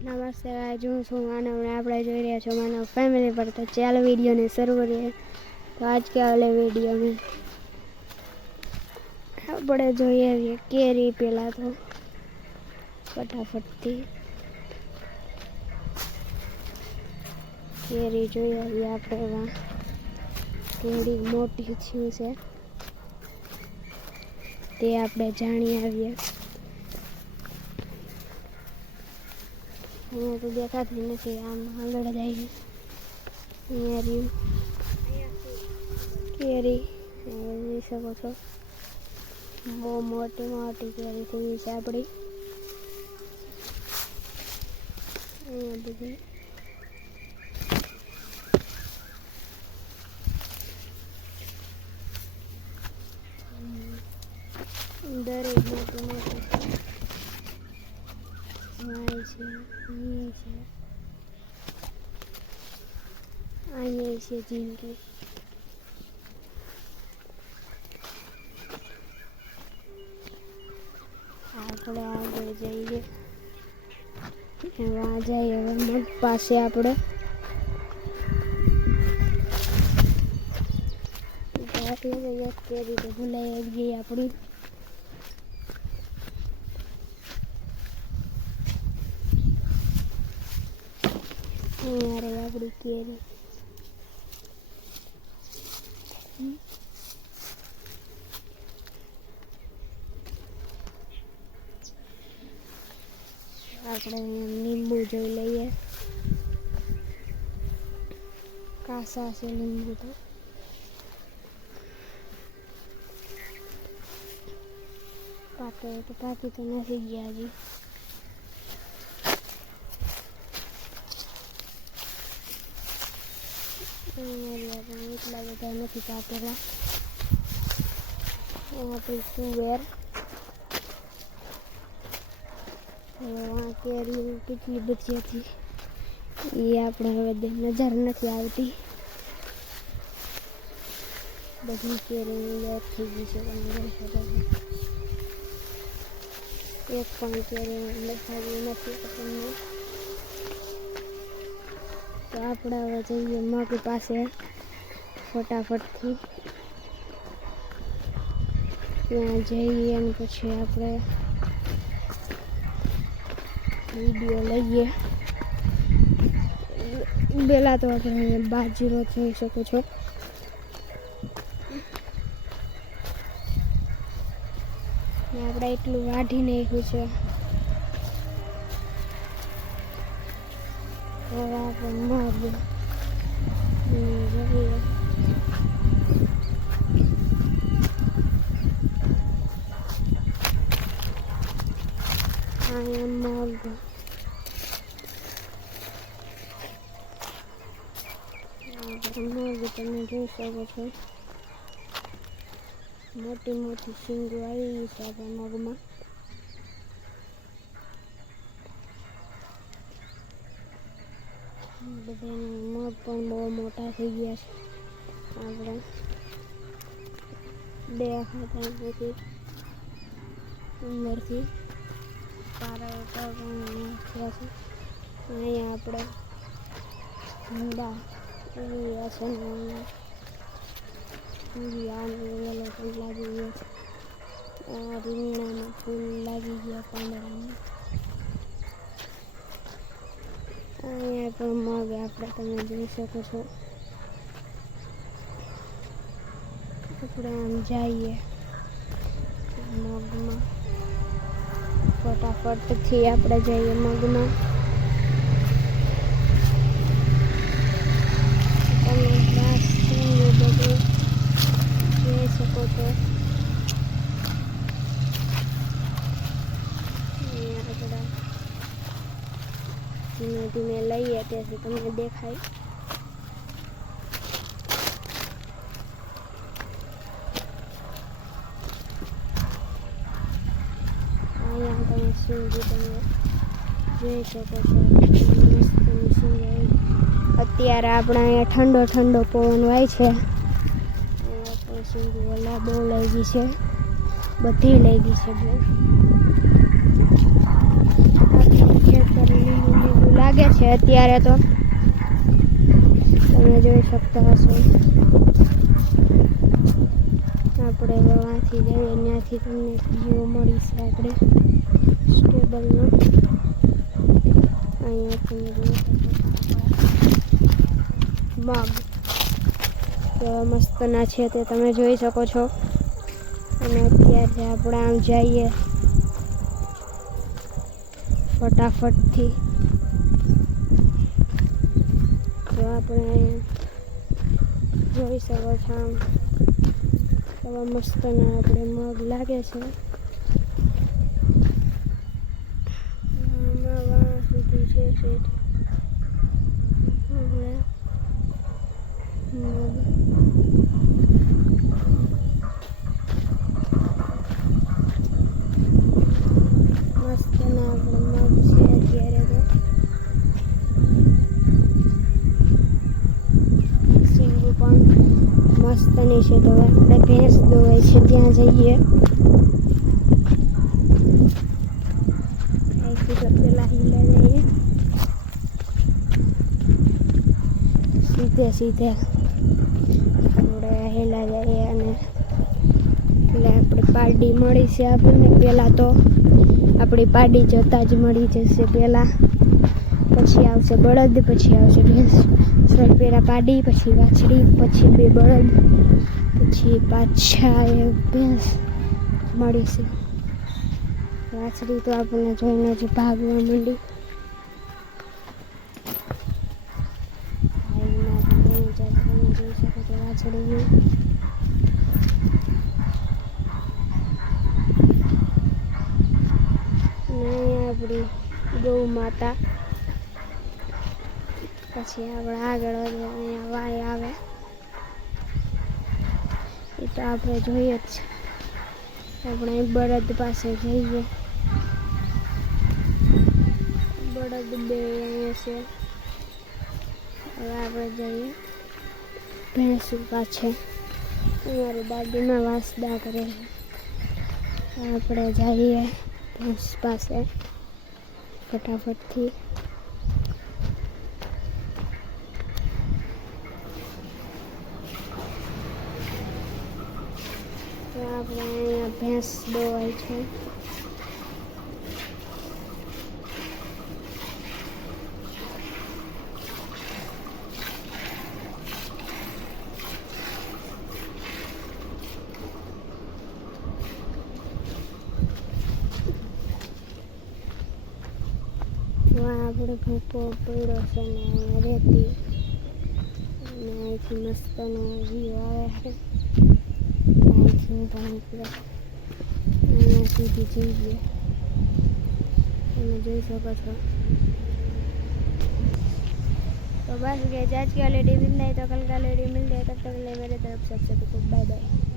નમસ્તે રાજ હું છું માનવ ને આપણે જોઈ રહ્યા છો માનવ ફેમિલી પર. તો ચાલો વિડીયોને શરૂ કરીએ. તો આજ કે આવલે વિડીયોમાં આપણે જોઈ આવીએ કેરી પહેલાં તો. ફટાફટથી. કેરી જોઈ આવીએ આપણે એમાં. કેરી મોટી થયું છે. તે આપણે જાણી આવીએ. અહીંયા તો દેખાતી નથી, આમ આગળ જાય છે અહીંયા કેરી જોઈ શકો છો. બહુ મોટી મોટી કેરી થઈ છે આપણી. અહીંયા બધી. દરેક મોટી મોટી છે વાય છે અહીં છે અહીંયા છે જિંદગી આપણે આગળ જઈએ એવા જઈએ હવે પાસે આપણે એટલે જઈએ કેરી તો ભૂલાઈ ગઈ આપણી રહી આપણી કેરી. આપણે લીંબુ જોઈ લઈએ કાસા છે લીંબુ તો પાકે તો પાકી તો નથી ગયા હજી અહીંયા પણ એટલા બધા નથી કાપેલા આપણે તુવેર કેરી કેટલી બધી હતી એ આપણે હવે નજર નથી આવતી બધી કેરી લેટ થઈ ગઈ છો એક પણ કેરી લખાવી નથી તમને આપણે જઈએ મગ પાસે ફટાફટથી. ત્યાં જઈએ અને પછી આપણે વીડિયો લઈએ. પહેલાં તો આપણે બાજરો જોઈ શકો છો. આપણે એટલું વાઢી નાખ્યું છે. તમે જોઈ શકો છો મોટી મોટી શીંગો આવી છે આપણા મગમાં મગ પણ બહુ મોટા થઈ ગયા છે. આપણે બે ખાતા ઉંમરથી સારા એવા પણ થયા છે. અહીંયા આપણે ઊંડા છે ઉગ્યા લાગી ગયો છે. રીંગણામાં ફૂલ લાગી ગયા પાંદડામાં પણ મગ આપણે તમે જોઈ શકો છો. આપણે આમ જઈએ. મગમાં. ફટાફટથી આપણે જઈએ મગમાં. તમે જોઈ શકો છો અહીંયા આપણે ધીમે ધીમે લઈએ ત્યાંથી તમને દેખાય. અહીંયા તમે સિંગી તમે જોઈ શકો છો. મસ્તની સિંગી અત્યારે આપણે અહીંયા ઠંડો ઠંડો પવન વાય છે. સિંગી ઓલા બહુ લઈ ગઈ છે. બધી લઈ ગઈ છે બહુ. છે અત્યારે તો. તમે જોઈ શકતા હશો. આપણે વાંચી જઈએ ત્યાંથી તમને વ્યૂ મળીશે આપણે. સ્ટેબલનો અહીંયા તમે જોઈ શકો મગ કેવા મસ્તના છે તે તમે જોઈ શકો છો. અને અત્યારે આપણે આમ જઈએ. ફટાફટથી. આપણે જોઈ શકો છો આમ. એવા મસ્તના આપણે મગ લાગે છે. આમાં સુધી છે શેઠ મસ્તની છે તો આપણે ભેંસ દોવાય છે, ત્યાં જઈએ. સીધે સીધે આપણે હેલા જઈએ અને એટલે આપણે પારડી મળી છે આપણને. પહેલાં તો આપણી પારડી જતાં જ મળી જશે પહેલાં પછી આવશે બળદ, પછી આવશે ભેંસ. સર પહેલાં પાડી, પછી વાછડી, પછી બે બળદ, પછી પાછા એ ભેંસ મળી છે. વાછડી તો આપણને જોઈને જ ભાગવા માંડી અહીંયા આપણી ગૌ માતા પછી આપણે આગળ વધીએ અહીંયા વાય આવે. એ તો આપણે જોઈએ જ આપણે બળદ પાસે જઈએ. બળદ બે અહીંયા છે. હવે આપણે જઈએ. ભેંસ પાછે અમારી દાદીમાં વાસદા કરે છે. આપણે જઈએ ભેંસ પાસે. ફટાફટથી. આપણે અહીંયા ભેંસ દોવાય છે. આપણે ભૂકો પડ્યો છે ને રેતી. અને અહીંથી મસ્તનો વ્યૂ આવે છે. અહીંથી પણ નીકળે અહીંયા સુધી જઈએ તમે જોઈ શકો છો तो बस गए आज की ऑलरेडी मिल रही तो कल का ऑलरेडी मिल जाए तब तक ले मेरे तरफ से सबसे बाय बाय